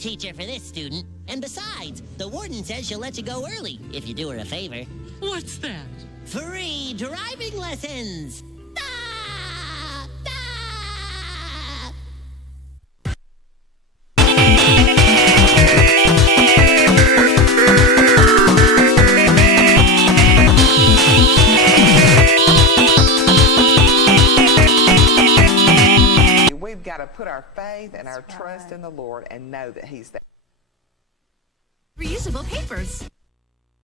teacher for this student. And besides, the warden says she'll let you go early if you do her a favor. What's that? Free driving lessons! Ah! Ah! We've got to put our faith and our trust in the Lord and know that He's there. Reusable papers.